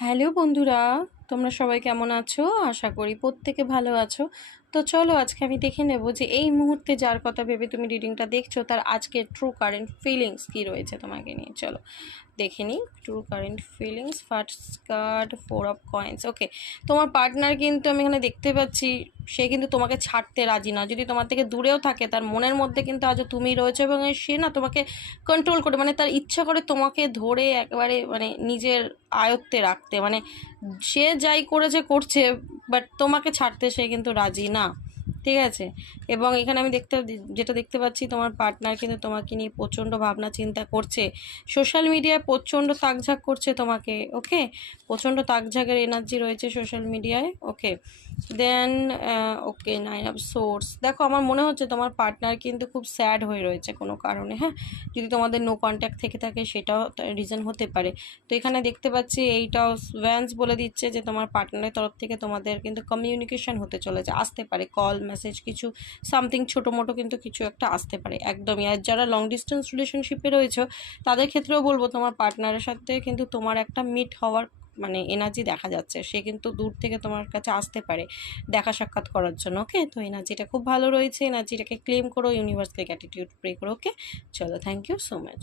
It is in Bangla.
হ্যালো বন্ধুরা, তোমরা সবাই কেমন আছো? আশা করি প্রত্যেকে ভালো আছো। তো চলো আজকে আমি দেখে নেব যে এই মুহূর্তে যার কথা ভেবে তুমি রিডিংটা দেখছো তার আজকে ট্রু কারেন্ট ফিলিংস কী রয়েছে তোমাকে নিয়ে। চলো দেখে নিই true current feelings. First card 4 of coins. Okay, তোমার পার্টনার কিন্তু আমি এখানে দেখতে পাচ্ছি সে কিন্তু তোমাকে ছাড়তে রাজি না। যদি তোমার থেকে দূরেও থাকে তার মনের মধ্যে কিন্তু আজও তুমি রয়েছে এবং সে না তোমাকে কন্ট্রোল করে, মানে তার ইচ্ছা করে তোমাকে ধরে একেবারে মানে নিজের আয়ত্তে রাখতে, মানে সে যাই করেছে করছে, বাট তোমাকে ছাড়তে সে কিন্তু রাজি না। ঠিক আছে, এবং এখানে আমি যেটা দেখতে পাচ্ছি তোমার পার্টনার কিন্তু তোমাকে নিয়ে প্রচণ্ড ভাবনা চিন্তা করছে, সোশ্যাল মিডিয়ায় প্রচণ্ড তাকঝাক করছে তোমাকে। ওকে, প্রচণ্ড তাকঝাকের এনার্জি রয়েছে সোশ্যাল মিডিয়ায়। ওকে দেন ওকে 9 অফ সোর্স। দেখো আমার মনে হচ্ছে তোমার পার্টনার কিন্তু খুব স্যাড হয়ে রয়েছে কোনো কারণে। হ্যাঁ, যদি তোমাদের নো কন্ট্যাক্ট থেকে থাকে সেটাও রিজন হতে পারে। তো এখানে দেখতে পাচ্ছি এইটাও ভ্যান্স বলে দিচ্ছে যে তোমার পার্টনারের তরফ থেকে তোমাদের কিন্তু কমিউনিকেশন হতে চলেছে, আসতে পারে কল মেসেজ কিছু সামথিং ছোটো মোটো কিন্তু কিছু একটা আসতে পারে একদমই। আর যারা লং ডিস্টেন্স রিলেশনশিপে রয়েছে তাদের ক্ষেত্রেও বলবো তোমার পার্টনারের সাথে কিন্তু তোমার একটা মিট হওয়ার মানে এনার্জি দেখা যাচ্ছে, সে কিন্তু দূর থেকে তোমার কাছে আসতে পারে দেখা সাক্ষাৎ করার জন্য। ওকে, তো এনার্জিটা খুব ভালো রয়েছে, এনার্জিটাকে ক্লেম করো, ইউনিভার্সকে গ্র্যাটিটিউড প্রে করো। ওকে চলো, থ্যাংক ইউ সো মাচ।